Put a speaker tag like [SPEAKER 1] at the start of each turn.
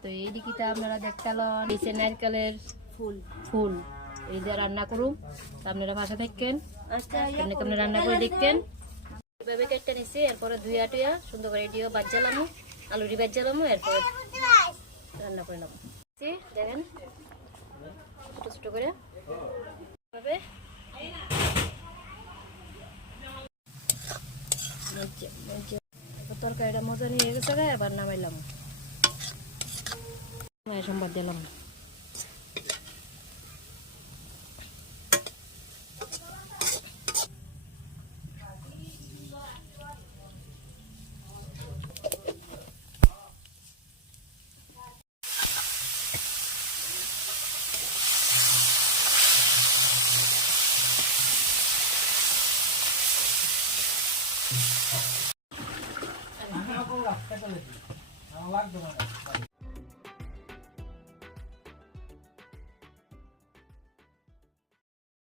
[SPEAKER 1] তো এই দিকিটা আপনারা দেখতালন এই নারকেলের
[SPEAKER 2] ফুল।
[SPEAKER 1] ফুল। এই দিয়ে রান্না করুম। আপনারা থাকেন।
[SPEAKER 2] আচ্ছা
[SPEAKER 1] কেমনি কেমনি রান্না করে দেখতেন এভাবে কেটে নিছি এরপরে ধুইয়া টুইয়া সুন্দর করে এটিও বাদ জ্বালামো আলুরি বাদ জ্বালামো এরপরে রান্না করে নেব। দেখেন। ছোটো ছোটো করে। এভাবে। এই যে, এই যে। এবার তরকারিটা মজা নিয়ে গেছে এবার নামাইলাম। সম্বাদ দিলাম। না লাগবে না